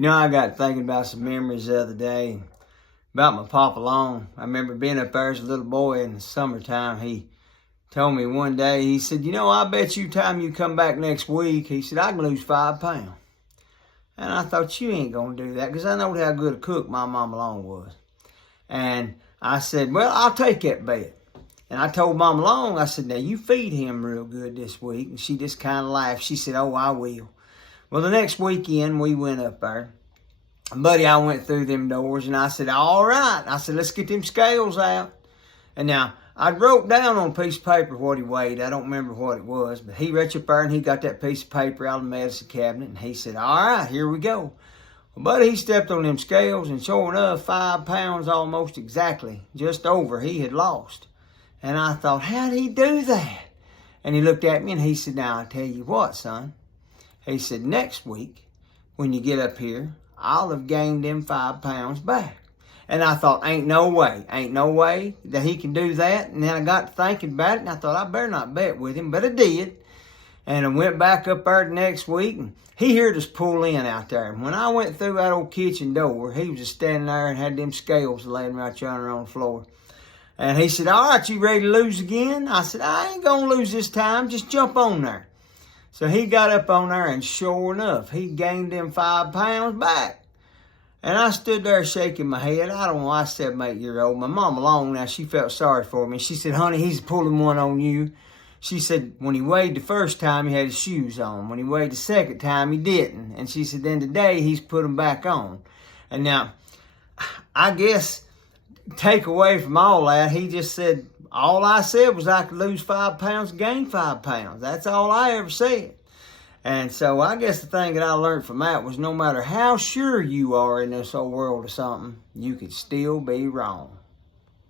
You know, I got thinking about some memories the other day about my Papa Long. I remember being up there as a little boy in the summertime. He told me one day, he said, you know, I bet you time you come back next week, he said, I can lose 5 pounds. And I thought, you ain't going to do that, because I know how good a cook my Mama Long was. And I said, well, I'll take that bet. And I told Mama Long, I said, now you feed him real good this week. And she just kind of laughed. She said, oh, I will. Well, the next weekend, we went up there. Buddy, I went through them doors, and I said, all right. I said, let's get them scales out. And now, I wrote down on a piece of paper what he weighed. I don't remember what it was, but he reached up there, and he got that piece of paper out of the medicine cabinet, and he said, all right, here we go. Well, buddy, he stepped on them scales, and sure enough, 5 pounds almost exactly, just over, he had lost. And I thought, how'd he do that? And he looked at me, and he said, now, I tell you what, son. He said, next week, when you get up here, I'll have gained them 5 pounds back. And I thought, ain't no way that he can do that. And then I got to thinking about it, and I thought, I better not bet with him, but I did. And I went back up there the next week, and he heard us pull in out there. And when I went through that old kitchen door, he was just standing there and had them scales laying right yonder on the floor. And he said, all right, you ready to lose again? I said, I ain't going to lose this time. Just jump on there. So he got up on there, and sure enough, he gained them 5 pounds back. And I stood there shaking my head. I don't know, I was 7, 8 years old. My Mama Long, now, she felt sorry for me. She said, honey, he's pulling one on you. She said, when he weighed the first time, he had his shoes on. When he weighed the second time, he didn't. And she said, then today, he's put them back on. And now, I guess, take away from all that, he just said, all I said was I could lose 5 pounds, gain 5 pounds. That's all I ever said. And so I guess the thing that I learned from that was no matter how sure you are in this old world of something, you could still be wrong.